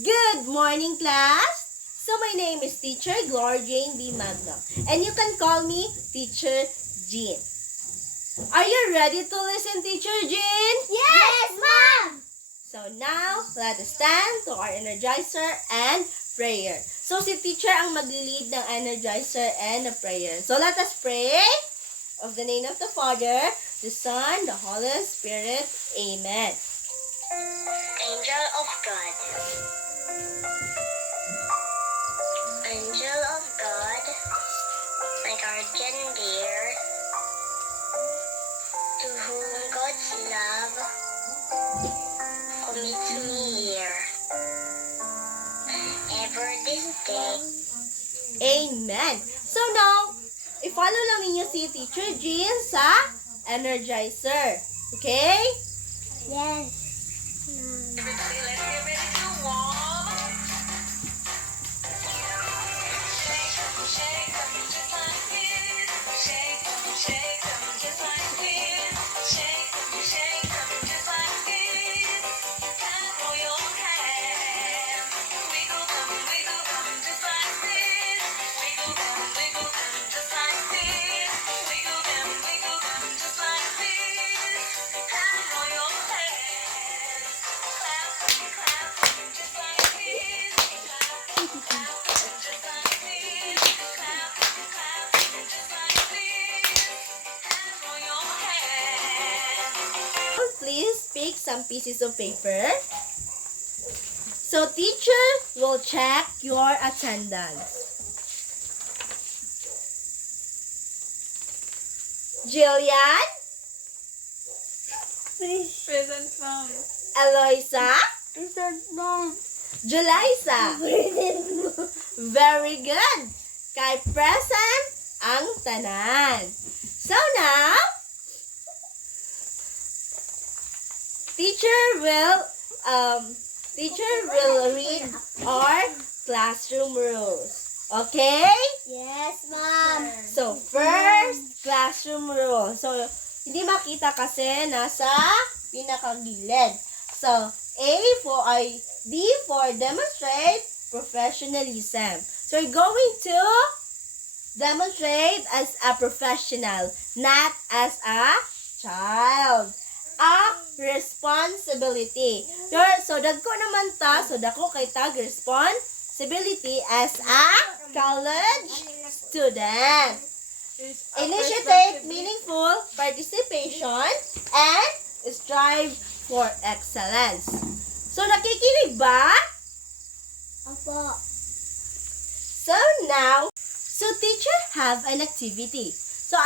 Good morning, class! So, my name is Teacher Gloria Jane B. Magno, and you can call me Teacher Jean. Are you ready to listen, Teacher Jean? Yes, Mom! So, now, let us stand to our energizer and prayer. So, si Teacher ang mag-lead ng energizer and the prayer. So, let us pray. Of the name of the Father, the Son, the Holy Spirit. Amen. Angel of God. Angel of God, my guardian dear, to whom God's love commits me here, ever this day. Amen. So now, i-follow lang ninyo si Teacher Jean sa Energizer. Okay? Yes. Please pick some pieces of paper. So, teacher will check your attendance. Jillian? Present, Mom. Eloisa? Present, Mom. Julissa? Very good. Kay present ang tanan. So now, teacher will read our classroom rules. Okay? Yes, Mom. So, first, classroom rule. So, hindi makita kasi nasa pinakagilid. So, D for demonstrate professionalism. So, you're going to demonstrate as a professional, not as a child. A responsibility. So, dagko naman ta, so dako kay tag responsibility as a college student. Initiate meaningful participation and strive for excellence. So, nakikinig ba? Opo. So, now, teacher have an activity. So,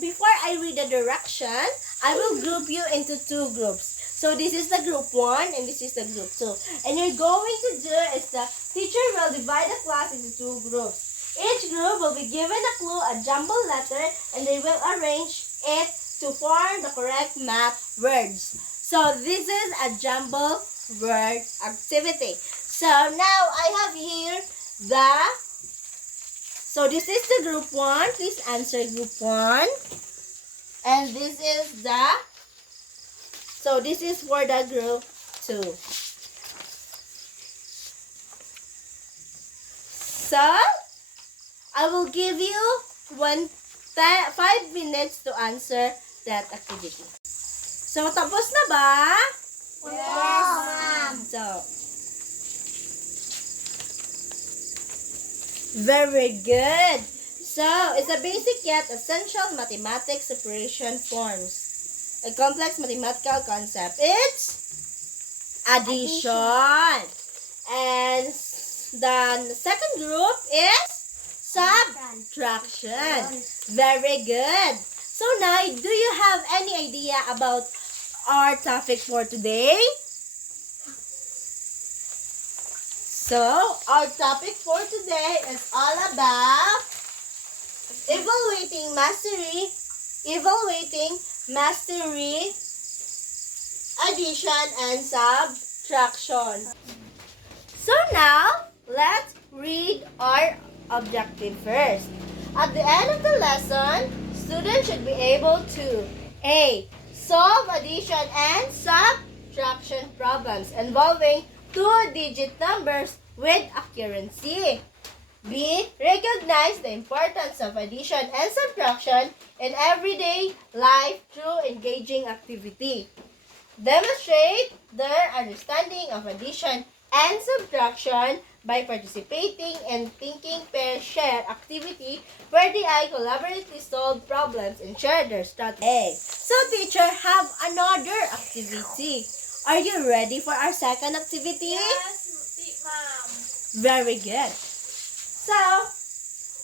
before I read the direction, I will group you into two groups. So, this is the group 1 and this is the group 2. And you're going to do is the teacher will divide the class into two groups. Each group will be given a clue, a jumbled letter, and they will arrange it to form the correct map words. So, this is a jumbled word activity. So, now I have here so this is the group 1. Please answer group 1. And this is this is for the group 2. So, I will give you 5 minutes to answer that activity. So, tapos na ba? Yes, Mom. So, very good. So, it's a basic yet essential mathematics operation forms a complex mathematical concept. It's addition. And the second group is subtraction. Very good. So now, do you have any idea about our topic for today? So, our topic for today is all about evaluating mastery, addition, and subtraction. So now, let's read our objective first. At the end of the lesson, students should be able to A. Solve addition and subtraction. subtraction problems involving two-digit numbers with accuracy. B. Recognize the importance of addition and subtraction in everyday life through engaging activity. Demonstrate their understanding of addition and subtraction by participating in thinking pair share activity where they collaboratively solve problems and share their strategies. So teacher, have another activity. Are you ready for our second activity? Yes, ma'am. Very good. So,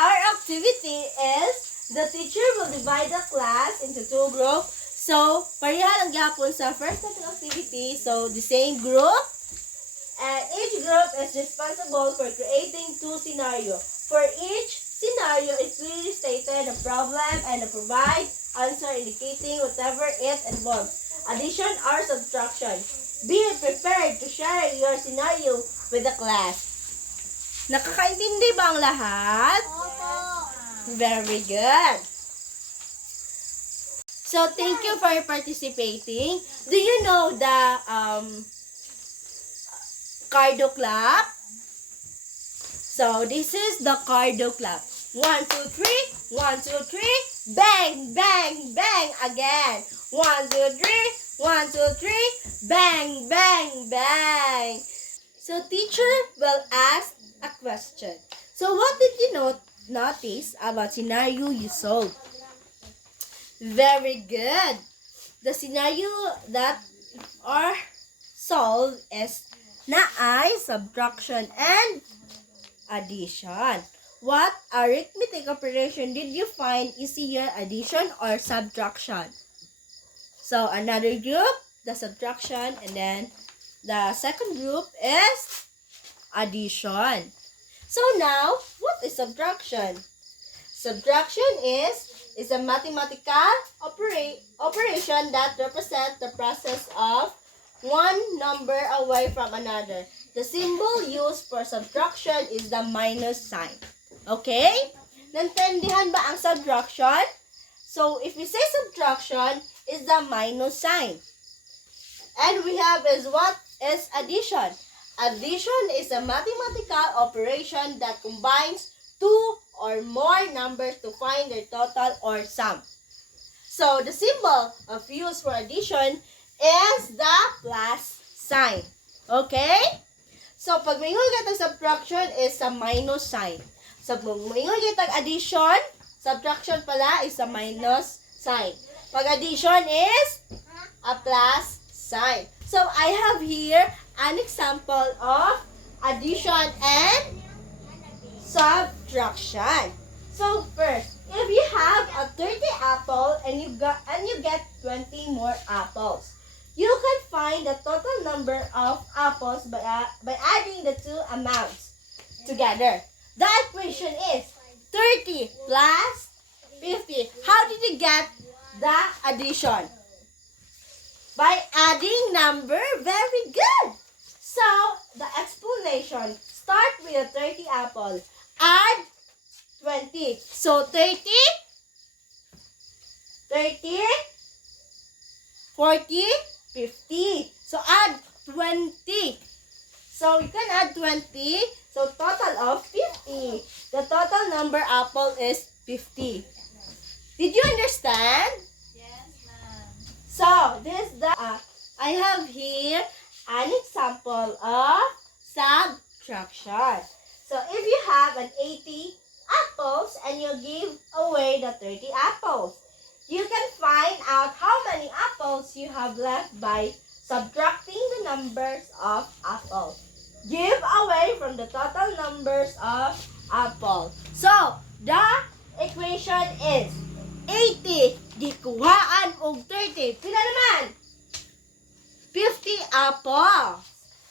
our activity is the teacher will divide the class into two groups. So, pareha lang gyapon sa first natin activity. So, the same group. And each group is responsible for creating two scenarios. For each scenario, it's clearly stated the problem and the provide answer indicating whatever it involves. Addition or subtraction. Be prepared to share your scenario with the class. Nakakaintindi ba ang lahat? Opo. Very good. So, thank you for participating. Do you know the cardo clap? So, this is the cardo clap. 1, 2, 3. 1, 2, 3. Bang, bang, bang. Again. 1, 2, 3. 1, 2, 3. Bang, bang, bang. So, teacher will ask a question. So, what did you notice about scenario you solved? Very good. The scenario that are solved is naay, subtraction, and addition. What arithmetic operation did you find easier, addition or subtraction? So, another group, the subtraction, and then the second group is addition. So now, what is subtraction? Subtraction is a mathematical operation that represents the process of one number away from another. The symbol used for subtraction is the minus sign. Okay? Nantendihan ba ang subtraction? So, if we say subtraction, is the minus sign. And we have is what is addition. Addition is a mathematical operation that combines two or more numbers to find their total or sum. So, the symbol of use for addition is the plus sign. Okay? So, pag may ingon subtraction is a minus sign. So, pag may ingon addition, subtraction pala is a minus sign. Pag addition is a plus sign. So, I have here an example of addition and subtraction. So, first, if you have a 30 apple and you get 20 more apples, you can find the total number of apples by adding the two amounts together. The equation is 30 plus 50. How did you get the addition? By adding number. Very good. So, the explanation, start with a 30 apple. Add 20. So, 30, 40, 50. So, add 20. So, you can add 20. So, total of 50. The total number apple is 50. Did you understand? Yes, ma'am. So, this the I have here an example of subtraction. So, if you have an 80 apples and you give away the 30 apples, you can find out how many apples you have left by subtracting the numbers of apples. Give away from the total numbers of apples. So, the equation is 80 gikuhaan og 30. Pila naman? 50 apples.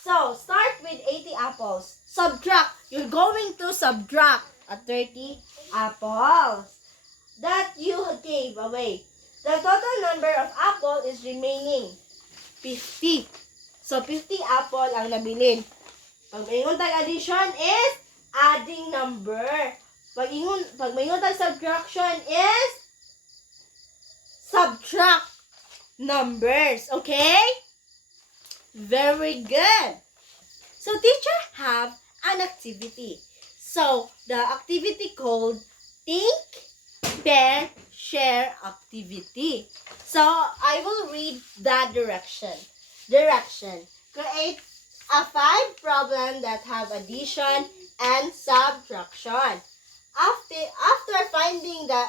So, start with 80 apples. Subtract. You're going to subtract a 30 apples that you gave away. The total number of apple is remaining 50. So, 50 apple ang nabilin. Pag maingon tayong addition is adding number. Pag maingon tayong subtraction is subtract numbers. Okay? Very good. So teacher have an activity. So the activity called think, pair, share activity. So I will read the direction. Create a 5 problem that have addition and subtraction. After finding the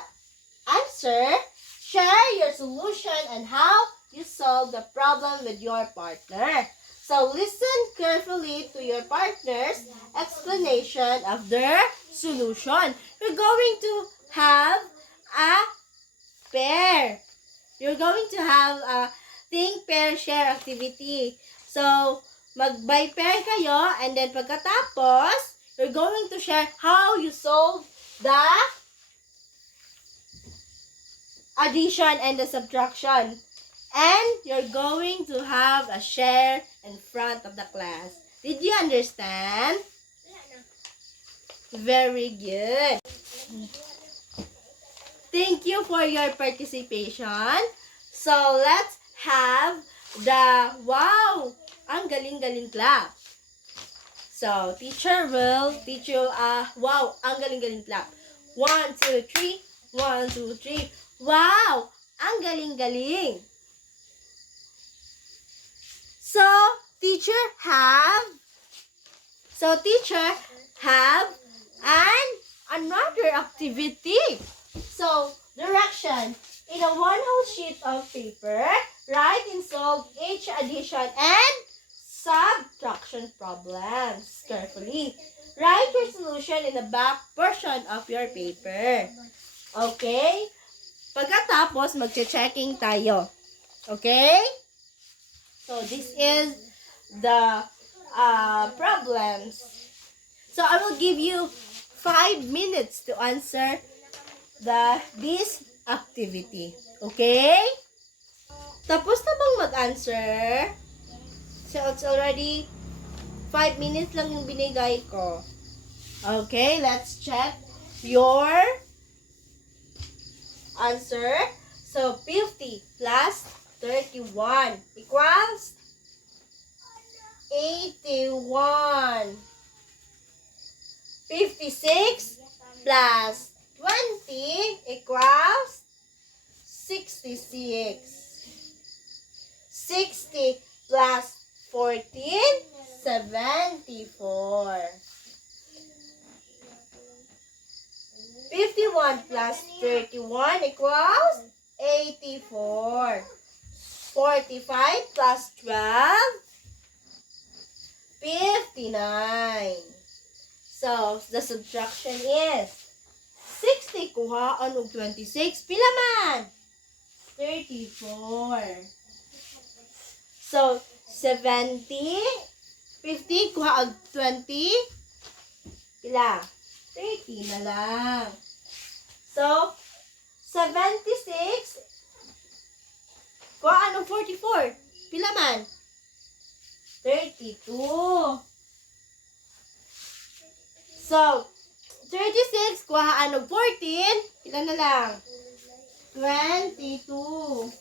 answer, share your solution and how you solve the problem with your partner. So listen carefully to your partner's explanation of their solution. You're going to have a pair. You're going to have a think, pair, share activity. So, mag-by pair kayo and then pagkatapos, you're going to share how you solve the addition and the subtraction. And you're going to have a share in front of the class. Did you understand? Very good. Thank you for your participation. So, let's have the wow! Ang galing-galing clap. So, teacher will teach you wow! Ang galing-galing clap. 1, 2, 3. 1, 2, 3. Wow! Ang galing-galing. So, teacher have another activity. So, direction. In a one whole sheet of paper, write and solve each addition and subtraction problems carefully. Write your solution in the back portion of your paper. Okay? Pagkatapos, magche-checking tayo. Okay? So, this is the problems. So, I will give you 5 minutes to answer this activity. Okay? Tapos na bang mag-answer? So, it's already 5 minutes lang yung binigay ko. Okay, let's check your answer. So, 50 plus 31 equals 81. 56 plus 20 equals 66. 60 plus 14, 74. 51 plus 31 equals 84. 45 plus 12, 59. So, the subtraction is 60 kuhaan og 26. Pila man? 34. So, 70. 50 kuhaan og 20. Pila? 30 na lang. So, 76 kuhaan og 44. Pila man? 32. So, 36 kuhaan og 14. Pila na lang? 22.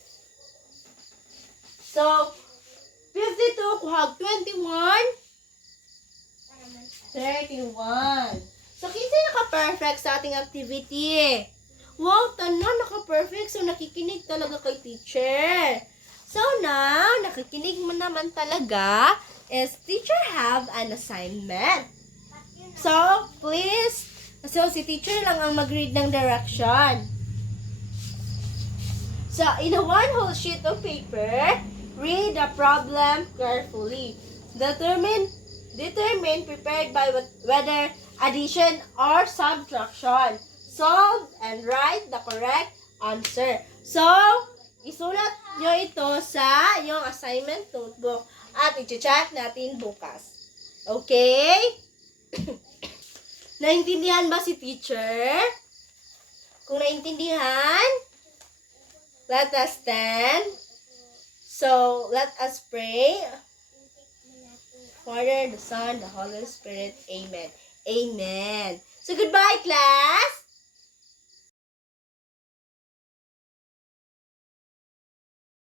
So, 52 kuhaan og 21. 31. So, kinsay naka-perfect sa ating activity? Wow, tanan naka-perfect. So, nakikinig talaga kay teacher. So, now, nakikinig mo naman talaga is teacher have an assignment. So, please, so si teacher lang ang mag-read ng direction. So, in a one whole sheet of paper, read the problem carefully. Determine prepared by whether addition or subtraction. Solve and write the correct answer. So, isulat nyo ito sa inyong assignment notebook at i-check natin bukas. Okay? Naintindihan ba si teacher? Kung naintindihan, let us stand. So, let us pray. Father, the Son, the Holy Spirit. Amen. Amen. So, goodbye, class.